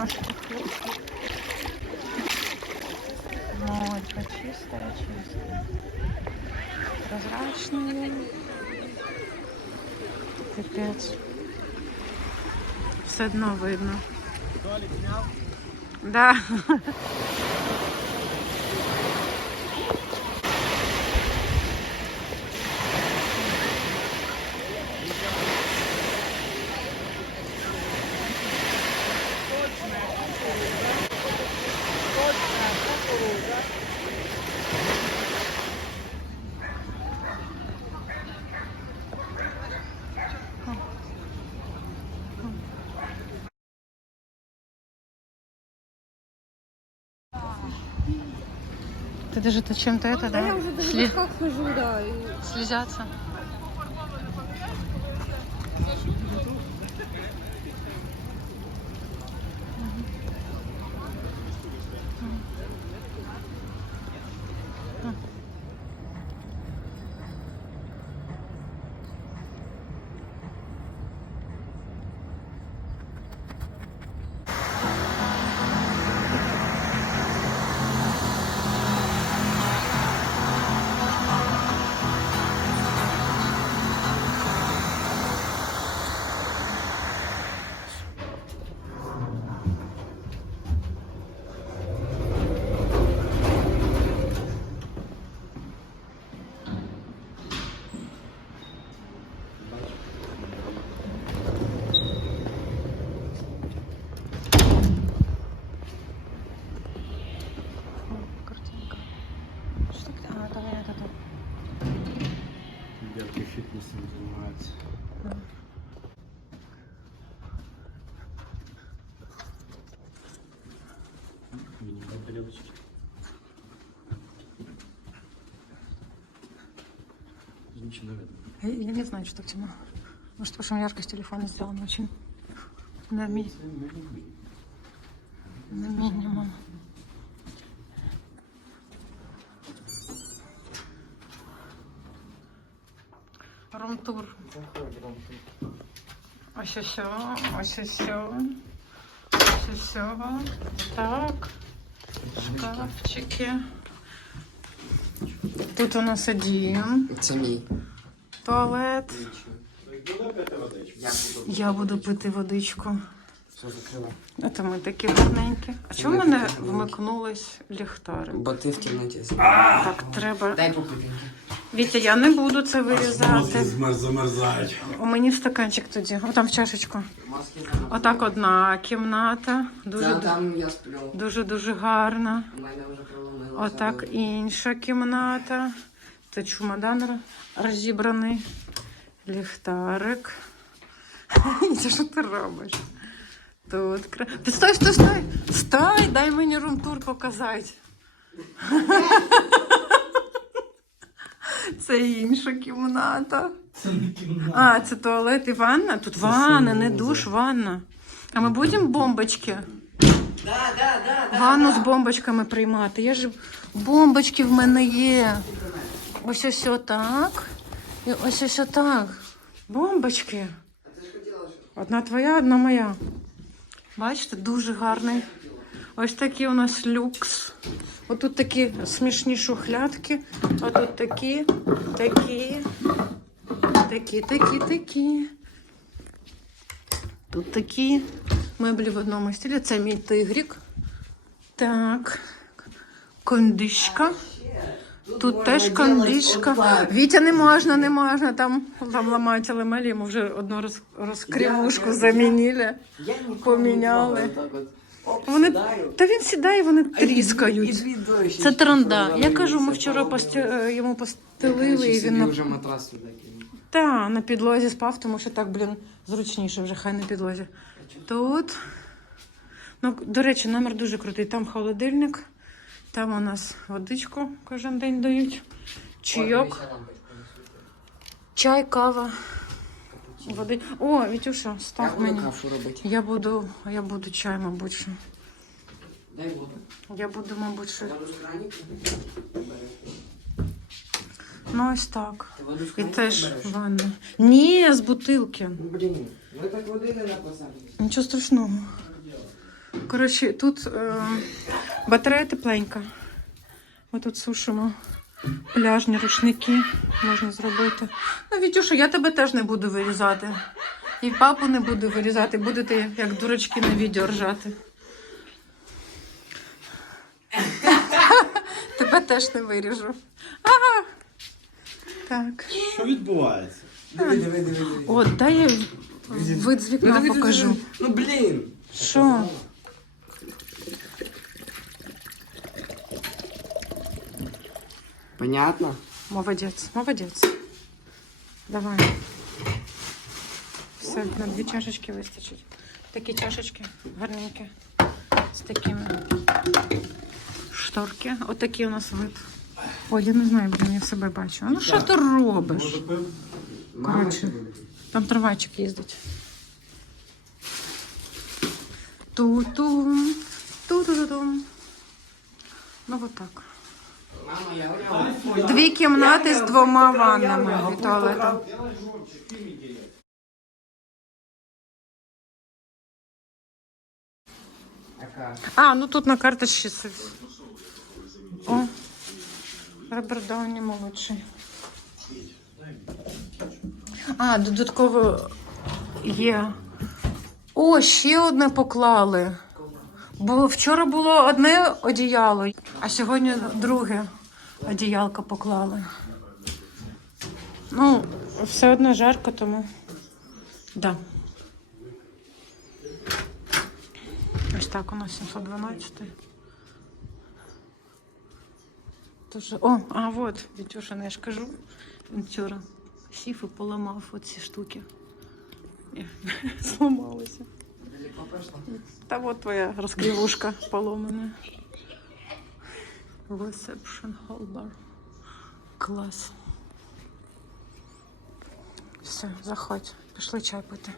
наших хлопців. Мойка чистая, чистая. Прозрачная. Капець. Все одно видно. Да. Ты даже то чем-то это, Да, да? я уже даже Сли- в носках хожу, да. и- Слезятся. Не видно. Я, я не знаю, что так темно. Может, потому что яркость телефона сделана очень на, ми- на минимум. Румтур. Ось ось, ось ось, ось ось. Так. Шкафчики. Тут у нас один Це мій. туалет. Я буду Я буду пити водичку. Все закрила. Це ми такі гарненькі. А чому в мене вмикнулись ліхтари? Бо ти в кімнаті. Так, треба. Дай попитинки. Вітя, я не буду це вирізати. замерзають. У мені в стаканчик тоді. О, там в чашечку. Маски. Отак одна кімната. Та, Дуже там я сплю. дуже дуже гарна. У мене вже проломило. Отак інша кімната. Це чемодан р- розібраний. Ліхтарик. Це що ти робиш? Тут кра... Ти стой, стой, стой! Стой, дай мені румтур показати. Це інша кімната. Це не кімната. А, це туалет і ванна? Тут ванна, не душ, ванна. А ми будемо бомбочки? Да, да, да, да. Ванну з бомбочками приймати. Я ж бомбочки в мене є. Ось ось так. І ось ось так. Бомбочки. А ти ж хотіла, що? Одна твоя, одна моя. Бачите, дуже гарний. Ось такий у нас люкс. Отут такі смішні шухлядки. А тут такі, такі, такі, такі, такі. Тут такі меблі в одному стилі. Це мій тигрік. Так. Кондишка. Тут теж кондишка. Вітя не можна, не можна. Там, там ламають лемелі, йому вже одну роз, розкривушку замінили. Поміняли. Вони, та він сідає, вони тріскають. Це тренда. Я кажу, ми вчора пості... е, йому постелили, і він на... вже матрас туди кинув. Та, на підлозі спав, тому що так, блін, зручніше вже, хай на підлозі. Тут. Ну, до речі, номер дуже крутий. Там холодильник, там у нас водичку кожен день дають. Чайок, чай, кава. Води. О, Вітюша, став буду мені. кашу робити. Я буду, я буду чай, мабуть. що. Дай воду. Я буду, мабуть, що. Ну, ось так. Ти воду з І теж береш? ванна. Ні, з бутилки. Ну, блін, ви так води не написали. Нічого страшного. Коротше, тут е, батарея тепленька. Ми тут сушимо пляжні рушники, можна зробити. Ну, Вітюша, я тебе теж не буду вирізати. І папу не буду вирізати, будете як дурочки на відео ржати. Тебе теж не виріжу. Ага. Так. Що відбувається? Диви, диви, диви, диви. О, дай я вид з вікна диви, покажу. Ну блін. Що? Понятно? Молодець, молодець. Давай. Все, на дві чашечки вистачить. Такі чашечки гарненькі. З такими шторки. Отакий у нас вид. Ой, я не знаю, блін, я себе бачу. Ну що ти робиш? Коротше. Там трамвайчик їздить. Ту-тум, ту-ту-тум. Ну, от так. Дві кімнати з двома ваннами і туалетом. А, ну тут на карточці. О, Роберт Дауні молодший. А, додатково є. О, ще одне поклали. Бо вчора було одне одіяло, а сьогодні друге одіялко поклали. Ну, все одно жарко, тому. Да. Ось так у нас 712. Тож, о, а от, Вітюша, ну я ж кажу, він вчора сів і поламав оці штуки. І Зламалося. Та от твоя розкривушка поломана. Reception bar. Клас. Все, заходь. Пішли чай пити.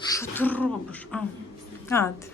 Що ти робиш? А, а ти.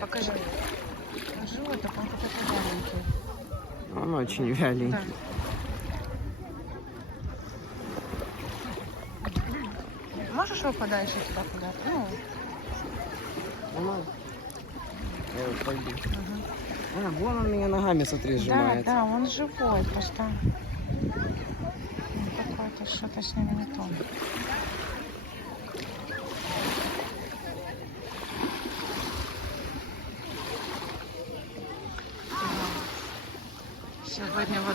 Покажи. Он живой, так он какой-то маленький. Он очень вяленький. Да. Можешь его подальше туда куда-то? Ну, Ну, я вот пойду. А, вон он меня ногами, смотри, да, сжимает. да, он живой, просто ну, какое-то что-то с ним не то.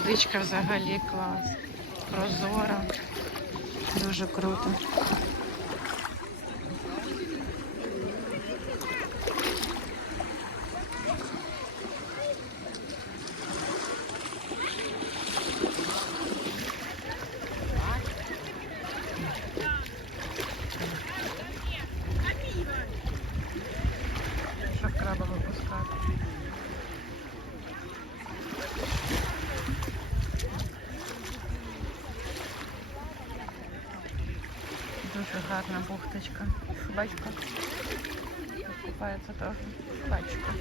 Водичка взагалі клас. Прозора. Дуже круто. Дуже гарна бухточка. Собачка. Купається теж. Собачка.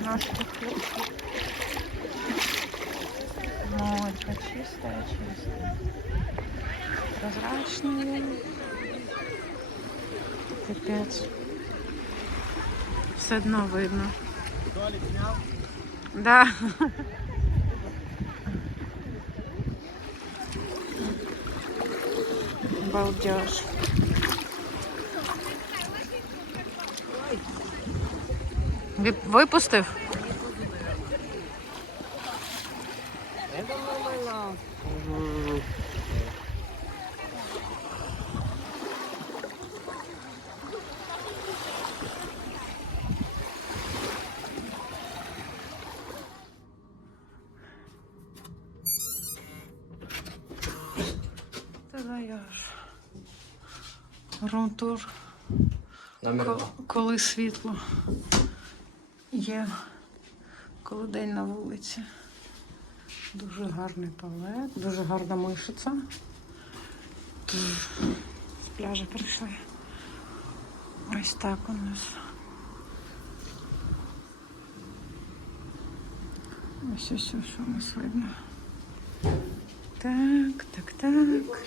Ножки хлеб. Мочка чистая, чистая. Прозрачная. Пипец. все одно видно. Да. Балдеж. Вип- Випустив? Румтур. Номер Ко- коли світло є, коли день на вулиці. Дуже гарний туалет, дуже гарна мишиця. З пляжа прийшли. Ось так у нас. Ось ось ось у нас видно. Так, так, так.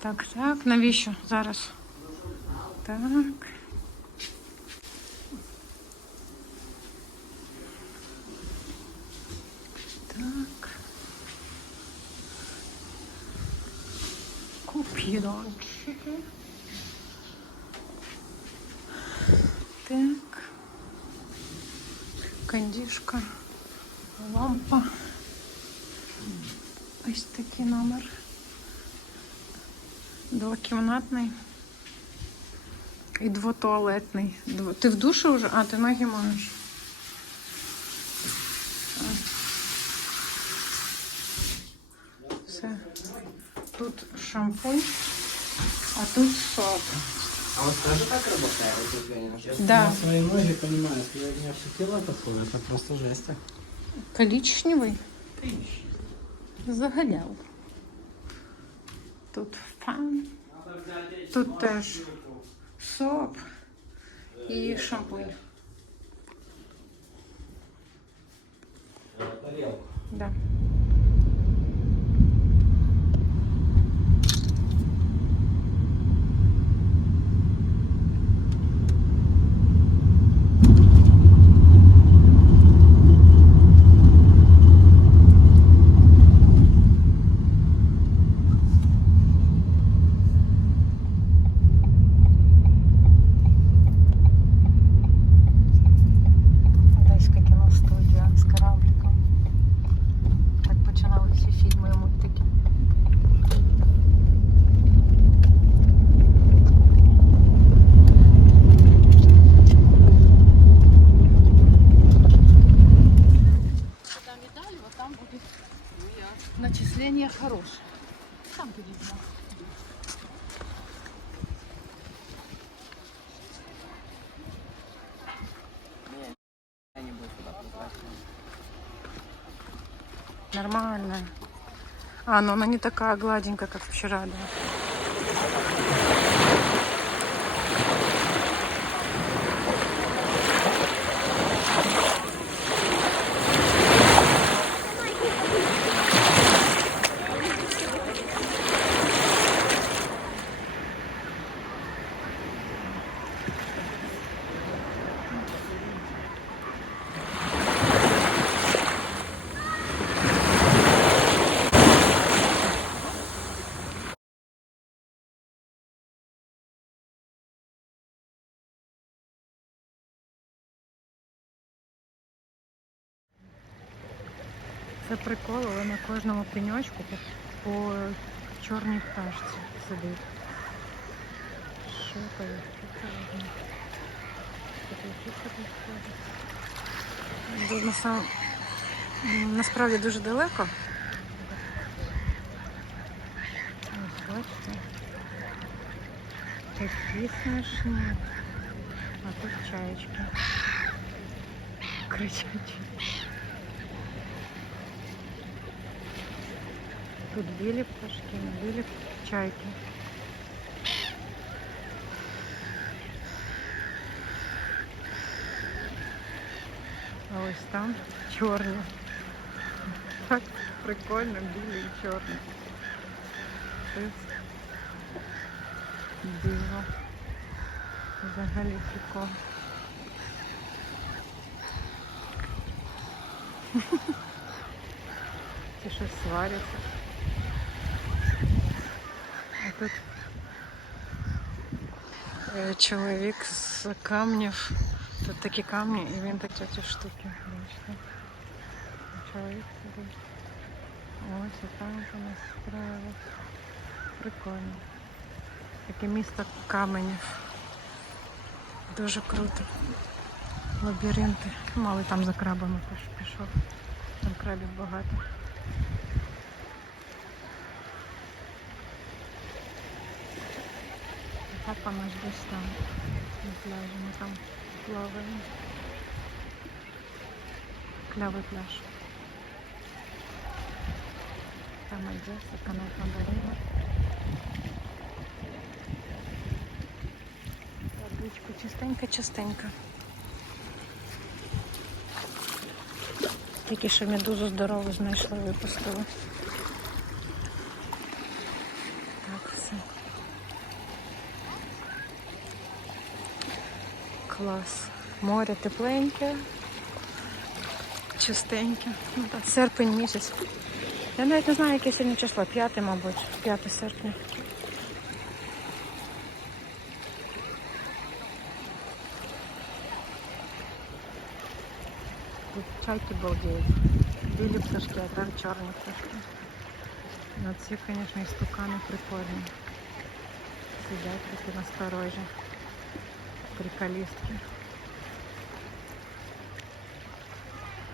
Так, так. Навіщо зараз? Так. Так. Купидончики. Двокімнатний. І двотуалетний. Дво- Ти в душі вже? А, ти ноги маєш. Все. Тут шампунь, а тут соп. А вот тоже так работает? Тут я. Да. Свои ноги, понимаешь, я не ощутила такое, это просто жесть. Коричневий. Загадяв. Тут фан. Тут теж соп і шампунь. Да. Одеська кіностудія з корабликом. Так починали всі фільми і мультики. Там медаль, вот там будет Начислення хороше. Там буде знак. Я не буду туда позвать. Нормально. А, но она не такая гладенькая, как вчера, да. Це прикол, але на кожному пеньочку по, по чорній пташці сидить. Тут на сам... Насправді дуже далеко. Такі смішні. А тут чаєчки. Кричать. Тут білі пташки, білі чайки. А ось там чорні. Так прикольно, білі і чорні. Щось диво. Взагалі прикол. Ти що сваряться? Тут е, чоловік з камнів. Тут такі камні, і він так ці штуки. Бачите? Чоловік сидить. Ось і там у нас справилось. Прикольно. Таке місто каменів. Дуже круто. Лабіринти. Мали там за крабами пішов. Там крабів багато. Папа наш десь там на пляжі. Ми там плаваємо. Клявий пляж. Там Одеса, канал Пандарина. Водичка чистенька-чистенька. Тільки що медузу здорову знайшли, випустили. Так, все. Клас. Море тепленьке, чистеньке. Ну, так, серпень місяць. Я навіть не знаю, яке сьогодні число. П'яте, мабуть. 5 серпня. Чайки балдеють. Білі пташки, а там чорні пташки. Ну ці, звісно, істукани прикольні. Сидять такі насторожі. Приколістки.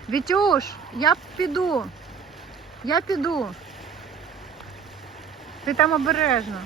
Вітюш, я піду. Я піду. Ти там обережно.